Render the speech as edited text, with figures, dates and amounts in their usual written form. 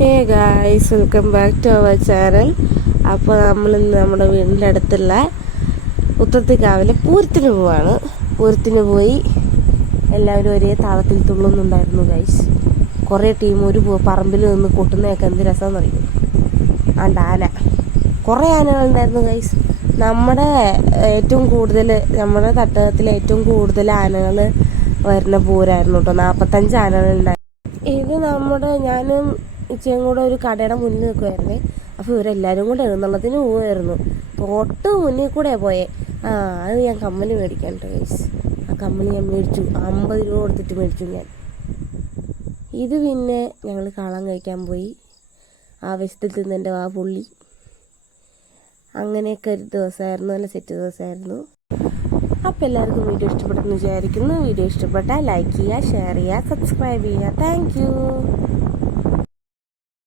Hey guys, welcome back to our channel. അപ്പോൾ നമ്മളിന്ന് നമ്മുടെ വീടിൻ്റെ അടുത്തുള്ള ഉത്രത്തിക്കാവിലെ പൂരത്തിന് പോവാണ്. പൂരത്തിന് പോയി എല്ലാവരും ഒരേ താളത്തിൽ തുള്ളുന്നുണ്ടായിരുന്നു ഗൈസ്. കുറേ ടീം ഒരു പറമ്പിൽ നിന്ന് കൊട്ടുന്നതൊക്കെ എന്ത് രസമെന്ന് അറിയും. ആന കുറേ ആനകളുണ്ടായിരുന്നു ഗൈസ്. നമ്മുടെ തട്ടകത്തിലെ ഏറ്റവും കൂടുതൽ ആനകൾ വരുന്ന പൂരമായിരുന്നു കേട്ടോ. 45 ആനകളുണ്ടായിരുന്നു. ഇത് ഞാനും ഇച്ചയും കൂടെ ഒരു കടയുടെ മുന്നിൽ നിൽക്കുമായിരുന്നേ. അപ്പോൾ ഇവരെല്ലാവരും കൂടെ എഴുന്നള്ളത്തിന് പോവുമായിരുന്നു. തൊട്ട് മുന്നിൽ കൂടെ പോയേ. അത് ഞാൻ കമ്മൽ മേടിക്കാനുണ്ട് ഗൈസ്. ആ കമ്മൽ ഞാൻ മേടിച്ചു. 50 രൂപ കൊടുത്തിട്ട് മേടിച്ചു ഞാൻ. ഇത് പിന്നെ ഞങ്ങൾ കാളാൻ കഴിക്കാൻ പോയി. ആവേശത്തിൽ തിന്നെൻ്റെ പുള്ളി. അങ്ങനെയൊക്കെ ഒരു ദിവസമായിരുന്നു. നല്ല സെറ്റ് ദിവസമായിരുന്നു. അപ്പോൾ എല്ലാവർക്കും വീഡിയോ ഇഷ്ടപ്പെട്ടെന്ന് വിചാരിക്കുന്നു. വീഡിയോ ഇഷ്ടപ്പെട്ടാൽ ലൈക്ക് ചെയ്യുക, ഷെയർ ചെയ്യുക, സബ്സ്ക്രൈബ് ചെയ്യുക. Thank you.